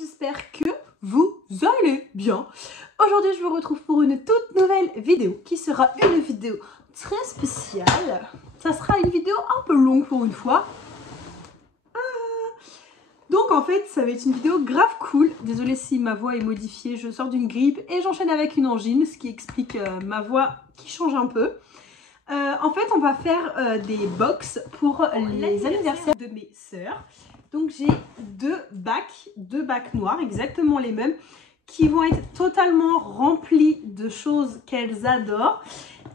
j'espère que vous allez bien. Aujourd'hui, je vous retrouve pour une toute nouvelle vidéo qui sera une vidéo très spéciale. Ça sera une vidéo un peu longue pour une fois. Donc en fait, ça va être une vidéo grave cool. Désolée si ma voix est modifiée, je sors d'une grippe et j'enchaîne avec une angine, ce qui explique ma voix qui change un peu. En fait, on va faire des box pour les anniversaires de mes sœurs. Donc j'ai deux bacs noirs, exactement les mêmes, qui vont être totalement remplis de choses qu'elles adorent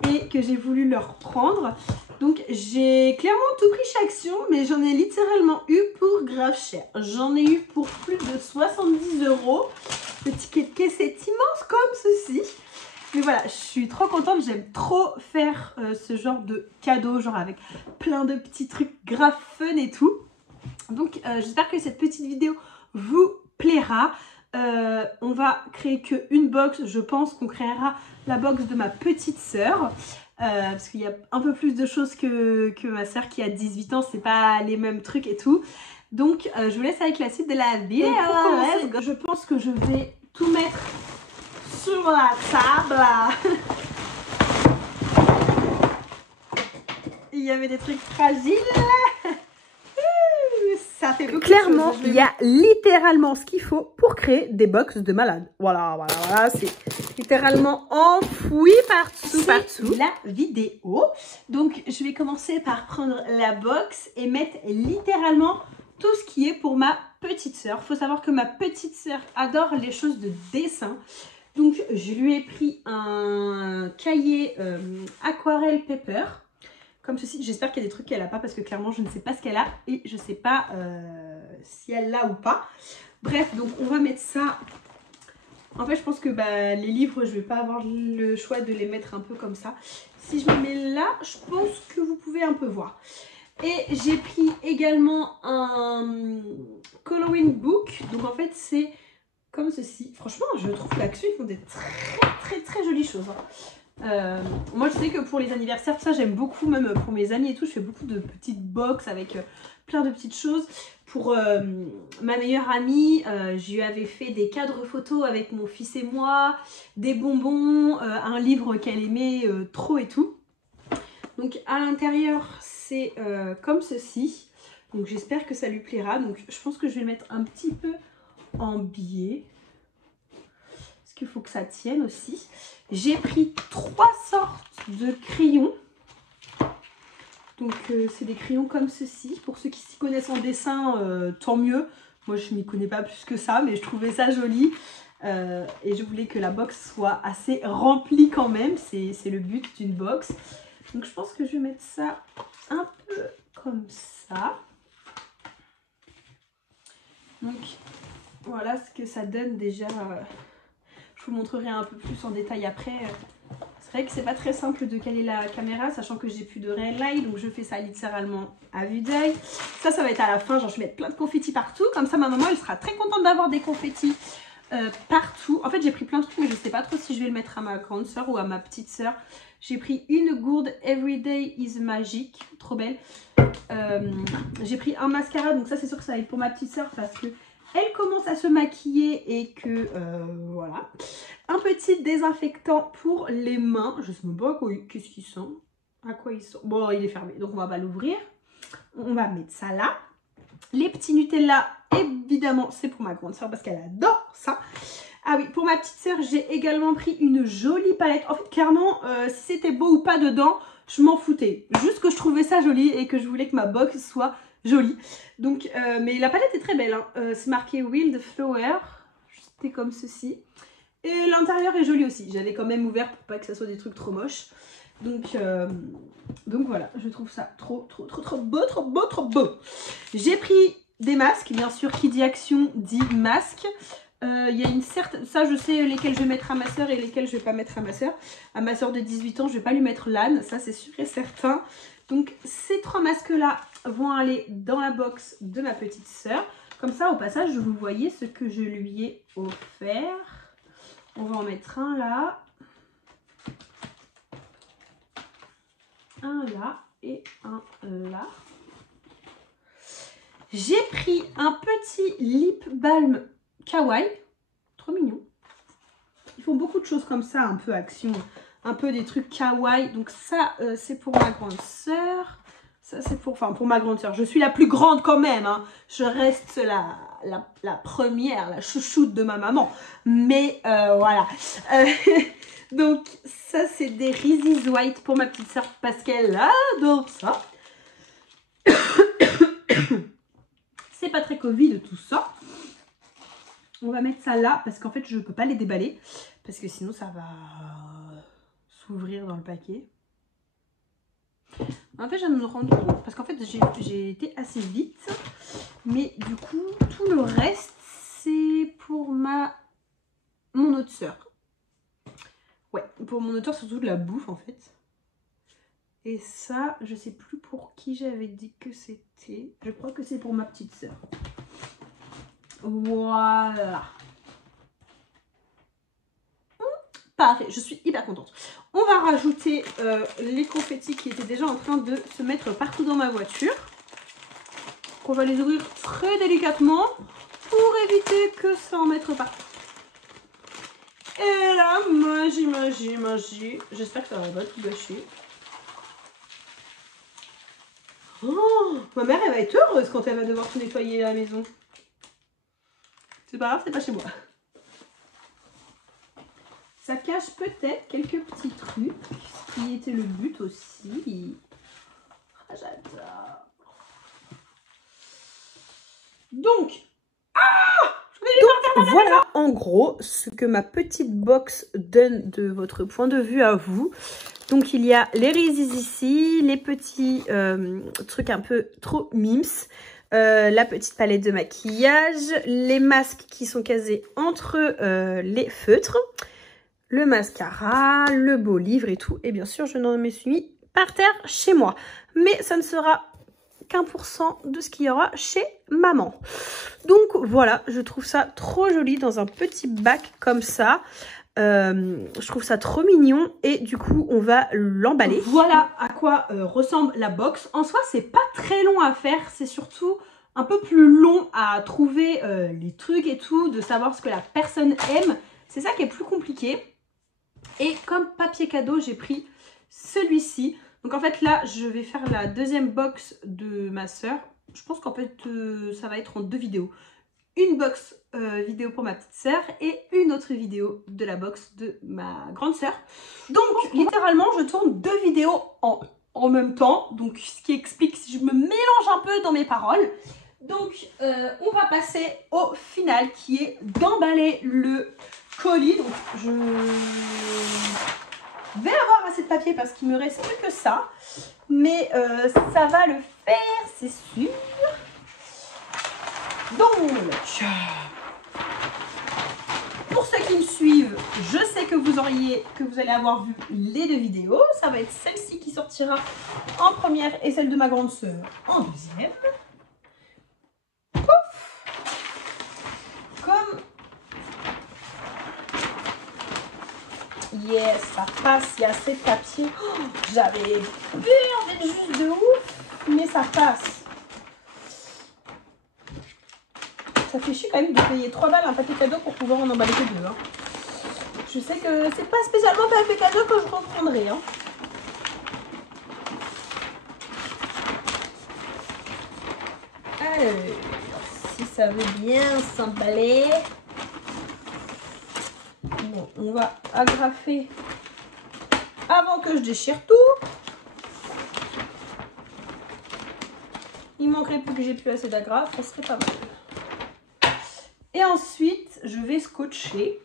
et que j'ai voulu leur prendre. Donc j'ai clairement tout pris chez Action, mais j'en ai littéralement eu pour grave cher. J'en ai eu pour plus de 70 €. Le ticket de caisse est immense comme ceci. Mais voilà, je suis trop contente, j'aime trop faire ce genre de cadeau, genre avec plein de petits trucs grave fun et tout. Donc j'espère que cette petite vidéo vous plaira. On va créer qu'une box, je pense qu'on créera la box de ma petite sœur. Parce qu'il y a un peu plus de choses que ma sœur qui a 18 ans, c'est pas les mêmes trucs et tout. Donc je vous laisse avec la suite de la vidéo. Pour commencer, je pense que je vais tout mettre sur la table. Il y avait des trucs fragiles. Ça fait beaucoup clairement, il y a littéralement ce qu'il faut pour créer des box de malades. Voilà, c'est littéralement enfoui partout. La vidéo. Donc, je vais commencer par prendre la box et mettre littéralement tout ce qui est pour ma petite sœur. Il faut savoir que ma petite sœur adore les choses de dessin. Donc, je lui ai pris un cahier aquarelle paper. Comme ceci, j'espère qu'il y a des trucs qu'elle n'a pas parce que clairement je ne sais pas ce qu'elle a et je ne sais pas si elle l'a ou pas. Bref, donc on va mettre ça. En fait, je pense que les livres, je ne vais pas avoir le choix de les mettre un peu comme ça. Si je me mets là, je pense que vous pouvez un peu voir. Et j'ai pris également un coloring book. Donc en fait, c'est comme ceci. Franchement, je trouve qu'Action, ils font des très jolies choses. Moi je sais que pour les anniversaires, tout ça j'aime beaucoup, même pour mes amis et tout, je fais beaucoup de petites box avec plein de petites choses. Pour ma meilleure amie, je lui avais fait des cadres photos avec mon fils et moi, des bonbons, un livre qu'elle aimait trop et tout. Donc à l'intérieur c'est comme ceci, donc j'espère que ça lui plaira. Donc je pense que je vais le mettre un petit peu en biais. Qu'il faut que ça tienne aussi. J'ai pris 3 sortes de crayons. Donc c'est des crayons comme ceci. Pour ceux qui s'y connaissent en dessin, tant mieux. Moi je m'y connais pas plus que ça, mais je trouvais ça joli. Et je voulais que la box soit assez remplie quand même. C'est le but d'une box. Donc je pense que je vais mettre ça un peu comme ça. Donc voilà ce que ça donne déjà. Je vous montrerai un peu plus en détail après. C'est vrai que c'est pas très simple de caler la caméra, sachant que j'ai plus de red light, donc je fais ça littéralement à vue d'œil. Ça va être à la fin, genre je vais mettre plein de confettis partout, comme ça ma maman elle sera très contente d'avoir des confettis partout. En fait j'ai pris plein de trucs, mais je sais pas trop si je vais le mettre à ma grande soeur ou à ma petite soeur. J'ai pris une gourde Everyday is Magic, trop belle. J'ai pris un mascara, donc ça c'est sûr que ça va être pour ma petite soeur parce que elle commence à se maquiller et que voilà. Un petit désinfectant pour les mains. Je sais même pas qu'est-ce qu'ils sont. À quoi ils sont. Bon, il est fermé, donc on va pas l'ouvrir. On va mettre ça là. Les petits Nutella, évidemment, c'est pour ma grande soeur parce qu'elle adore ça. Ah oui, pour ma petite soeur, j'ai également pris une jolie palette. En fait, clairement, si c'était beau ou pas dedans, je m'en foutais. Juste que je trouvais ça joli et que je voulais que ma box soit jolie. Donc, mais la palette est très belle. Hein. C'est marqué Wild Flower. C'était comme ceci. Et l'intérieur est joli aussi. J'avais quand même ouvert pour pas que ça soit des trucs trop moches. Donc voilà, je trouve ça trop beau. J'ai pris des masques. Bien sûr, qui dit Action dit masque. Il y a une certaine... Ça, je sais lesquels je vais mettre à ma soeur et lesquels je vais pas mettre à ma soeur. À ma soeur de 18 ans, je vais pas lui mettre l'âne. Ça, c'est sûr et certain. Donc, ces 3 masques-là vont aller dans la box de ma petite soeur. Comme ça, au passage, vous voyez ce que je lui ai offert. On va en mettre un là. Un là et un là. J'ai pris un petit lip balm kawaii. Trop mignon. Ils font beaucoup de choses comme ça, un peu action, un peu des trucs kawaii. Donc ça, c'est pour ma grande sœur. Ça, c'est pour ma grande sœur. Je suis la plus grande quand même. Hein. Je reste la première, la chouchoute de ma maman. Mais voilà. Donc ça, c'est des Reese's White pour ma petite sœur parce qu'elle adore ça. C'est pas très Covid tout ça. On va mettre ça là parce qu'en fait je peux pas les déballer parce que sinon ça va s'ouvrir dans le paquet. En fait je viens de me rendre compte parce qu'en fait j'ai été assez vite, mais du coup tout le reste c'est pour mon autre sœur. Ouais, pour mon autre sœur, surtout de la bouffe en fait. Et ça, je sais plus pour qui j'avais dit que c'était. Je crois que c'est pour ma petite sœur. Voilà. Parfait, je suis hyper contente. On va rajouter les confettis qui étaient déjà en train de se mettre partout dans ma voiture. On va les ouvrir très délicatement pour éviter que ça en mette partout. Et là, magie. J'espère que ça va pas tout gâcher. Oh, ma mère, elle va être heureuse quand elle va devoir tout nettoyer à la maison. C'est pas grave, c'est pas chez moi. Ça cache peut-être quelques petits trucs, ce qui était le but aussi. Ah, j'adore. Donc, voilà en gros ce que ma petite box donne de votre point de vue à vous. Donc il y a les Reese's ici, les petits trucs un peu trop mims, la petite palette de maquillage, les masques qui sont casés entre les feutres, le mascara, le beau livre et tout. Et bien sûr, je n'en me suis mis par terre chez moi. Mais ça ne sera qu'1% de ce qu'il y aura chez maman. Donc voilà, je trouve ça trop joli dans un petit bac comme ça. Je trouve ça trop mignon et du coup on va l'emballer. Voilà à quoi ressemble la box. En soi c'est pas très long à faire, c'est surtout un peu plus long à trouver les trucs et tout, de savoir ce que la personne aime. C'est ça qui est plus compliqué. Et comme papier cadeau j'ai pris celui-ci. Donc en fait là je vais faire la deuxième box de ma soeur. Je pense qu'en fait ça va être en 2 vidéos. Une box vidéo pour ma petite sœur et une autre vidéo de la box de ma grande sœur. Donc littéralement je tourne 2 vidéos en même temps. Donc ce qui explique si je me mélange un peu dans mes paroles. Donc on va passer au final qui est d'emballer le colis. Donc je vais avoir assez de papier parce qu'il me reste plus que ça. Mais ça va le faire, c'est sûr. Donc, pour ceux qui me suivent, je sais que vous allez avoir vu les 2 vidéos. Ça va être celle-ci qui sortira en première et celle de ma grande sœur en deuxième. Pouf. Comme yes, ça passe, il y a assez de papier. Oh, j'avais peur d'être juste de ouf, mais ça passe. Ça fait chier quand même de payer 3 balles un paquet cadeau pour pouvoir en emballer que 2. Hein. Je sais que c'est pas spécialement paquet cadeau que je reprendrai. Hein. Alors, si ça veut bien s'emballer. Bon, on va agrafer avant que je déchire tout. Il manquerait plus que j'ai plus assez d'agrafe, ça serait pas mal. Et ensuite, je vais scotcher.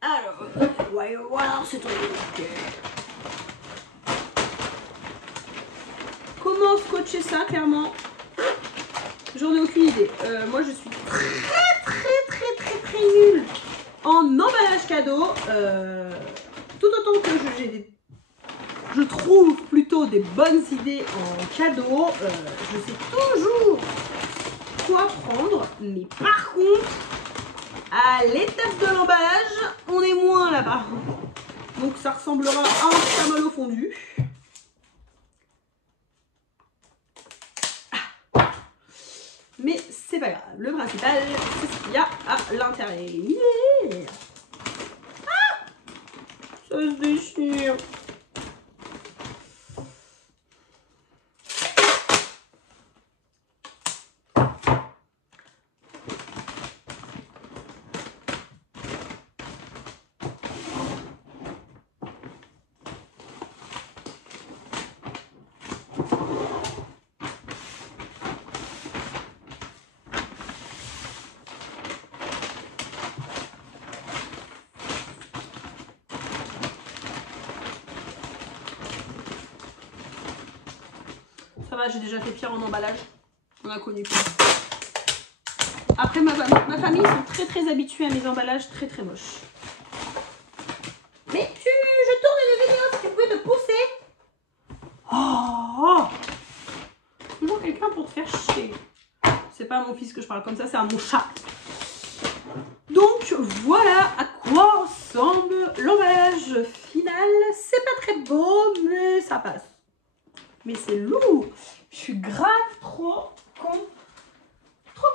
Alors, voyons voir ce truc. Comment scotcher ça, clairement? J'en ai aucune idée. Moi, je suis très nulle en emballage cadeau. Tout autant que je trouve plutôt des bonnes idées en cadeau. Je sais toujours quoi prendre, mais par contre à l'étape de l'emballage on est moins là-bas, donc ça ressemblera à un chamallow fondu. Mais c'est pas grave, le principal c'est ce qu'il y a à l'intérieur. Ah, ça se déchire. Ça va, j'ai déjà fait pire en emballage. On a connu pire. Après, ma famille sont très habitués à mes emballages très moches. Mais je tourne une vidéo, si tu pouvais te pousser. Oh, toujours quelqu'un pour te faire chier. C'est pas à mon fils que je parle comme ça, c'est à mon chat. Donc voilà à quoi ressemble l'emballage final. C'est pas très beau, mais ça passe. Mais c'est lourd. Je suis grave trop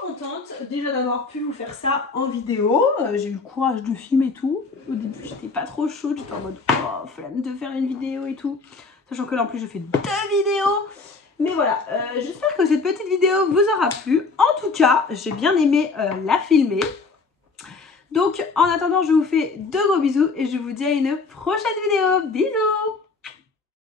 contente déjà d'avoir pu vous faire ça en vidéo. J'ai eu le courage de filmer tout. Au début j'étais pas trop chaude, j'étais en mode oh flemme de faire une vidéo et tout. Sachant que là en plus je fais 2 vidéos. Mais voilà, j'espère que cette petite vidéo vous aura plu. En tout cas, j'ai bien aimé la filmer. Donc en attendant, je vous fais de gros bisous et je vous dis à une prochaine vidéo. Bisous!